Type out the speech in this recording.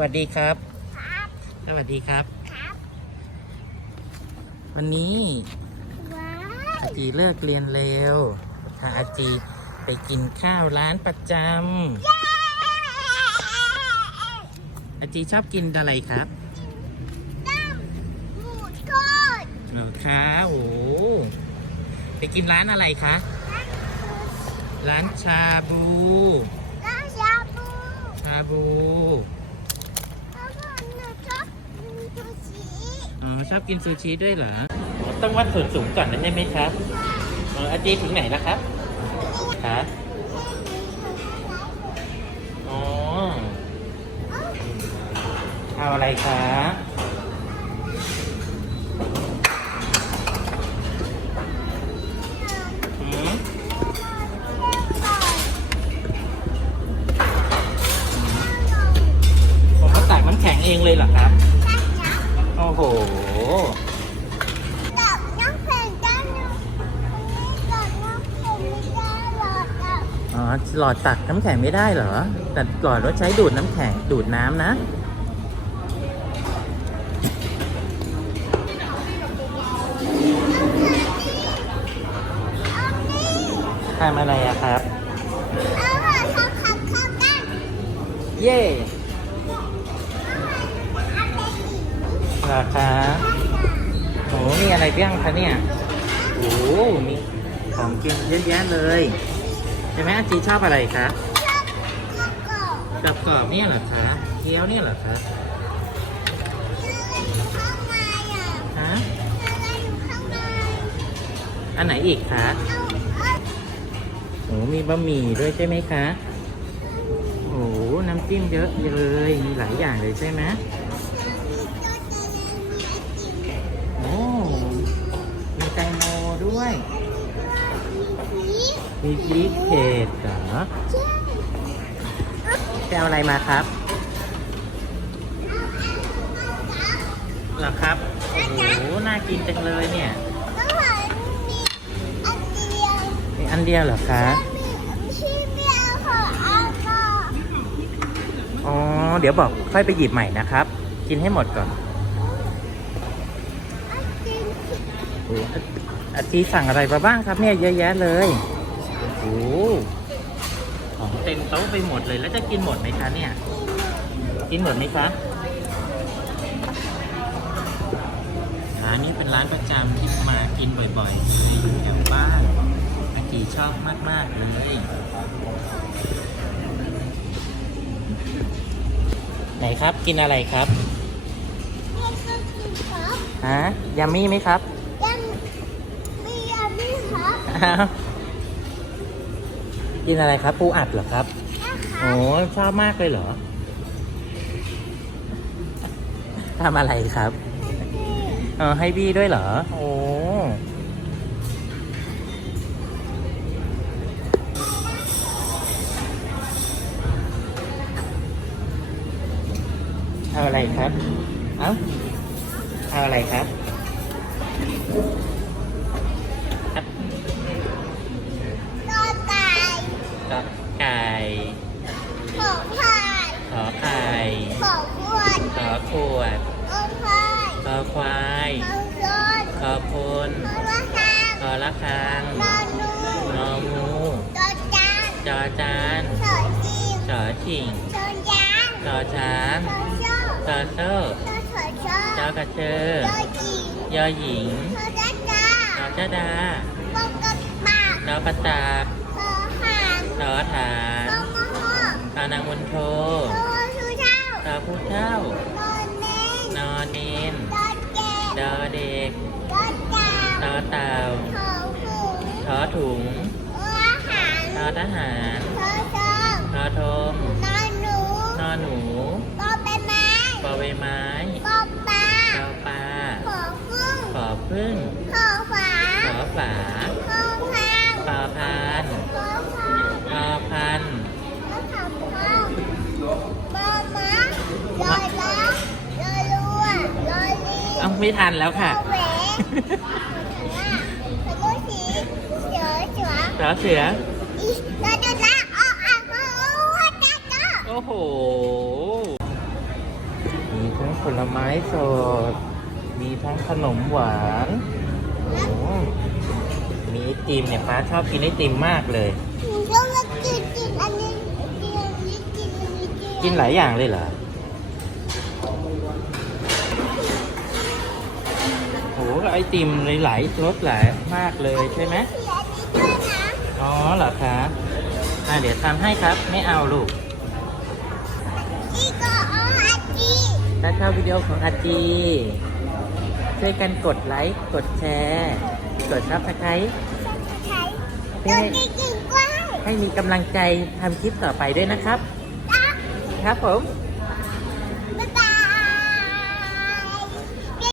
วัสดีครับ ครับสวัสดีครับ ครับวันนี้ว้าอาจีเลิกเรียนเร็วพาอาจีไปกินข้าวร้านประจำอาจีชอบกินอะไรครับน้ำหมูทอดเหรอคะโอ้ไปกินร้านอะไรคะ ร้านชาบู น้ำชาบู ชาบู แล้วก็หนูชอบกินซูชิ อ๋อ ชอบกินซูชิด้วยเหรอ ต้องวัดส่วนสูงก่อนนะใช่ไหมครับเอออาจีถึงไหนแล้วครับคะอ๋อเอาอะไรคะ โอ้โห กับน้ำแข็งด้านนู้นกับน้ำแข็งไม่ได้หรอกกับอ๋อ หลอดตักน้ำแข็งไม่ได้เหรอ แต่หลอดว่าใช้ดูดน้ำแข็ง ดูดน้ำนะเอานี่ทำอะไรอะครับ เอามาเข้าเข้าเข้ากัน เย่ เอาไปอีก เห รอคะโอ้มีอะไรบ้างคะเนี่ยโอ้มีของกินเยอะแยะเลยใช่ไหมอาจีชอบอะไรคะชอบข้าวกรอบกับกรอบเนี่ยเหรอคะเกี๊ยวเนี่ยเหรอคะข้างในอะฮะอะไรอยู่ข้างในอันไหนอีกคะเอาเอาโอ้มีบะหมี่ด้วยใช่ไหมคะโอ้น้ำจิ้มเยอะเลยมีหลายอย่างเลยใช่ไหม มีชีเค้กเหรอจะเอาอะไรมาครับเหรอครับ โอ้โห น่ากินจังเลยเนี่ย มีอันเดียวเหรอคะอ๋อ เดี๋ยวบอกค่อยไปหยิบใหม่นะครับ กินให้หมดก่อนโอ้อาอาจีสั่งอะไรมาบ้างครับเนี่ยเยอะแยะเลย โอ้ของเต็มโต๊ะไปหมดเลยแล้วจะกินหมดไหมคะเนี่ย กินหมดไหมคะร้านนี้เป็นร้านประจำที่มากินบ่อยๆเลยอยู่แถวบ้านอาจีชอบมากๆเลยไหนครับกินอะไรครับฮะยัมมี่ไหมครับอ้าว กินอะไรครับ ปูอัดเหรอครับโอ้ชอบมากเลยเหรอทำอะไรครับเออให้บี้ด้วยเหรอ โอ้เอาอะไรครับ เอ้าเอาอะไรครับครับ ก็ไก่ขอไข่ขอขวดขอควายขอคนขอละคังงองูจอจานสอชิงจอช้างจอโซ่จอกระเชอยอหญิงจอจดาจอประตักานางมนโทตาผู้เท่า นอนเนนดอเด็กตอเต่าทอถุงทอทหารทอทงนอหนูปอใบไม้ทอปลาขอพึ่งขอฝาขอพานพอพัน เอา ไม่ทันแล้วค่ะเสือเสือเสืออีเราจะล้งออกอะเพราะว่าจ้าจ้าโอ้โหผลไม้สด มีทั้งขนมหวานโอ้มีไอติมเนี่ยฟ้าชอบกินไอติมมากเลยกินหลายอย่างเลยเหรอ โอ้โหไอติมหลายๆรสหลายมากเลยใช่ไหมเสียอันนี้ด้วยนะอ๋อเหรอคะอ่าเดี๋ยวทำให้ครับไม่เอาลูกนี่ก็เอาอาจีถ้าชอบวิดีโอของอาจีช่วยกันกดไลค์กดแชร์กดซับสไครต์ใช้ตัวจริงๆกว้างให้มีกำลังใจทำคลิปต่อไปด้วยนะครับจ้าครับผม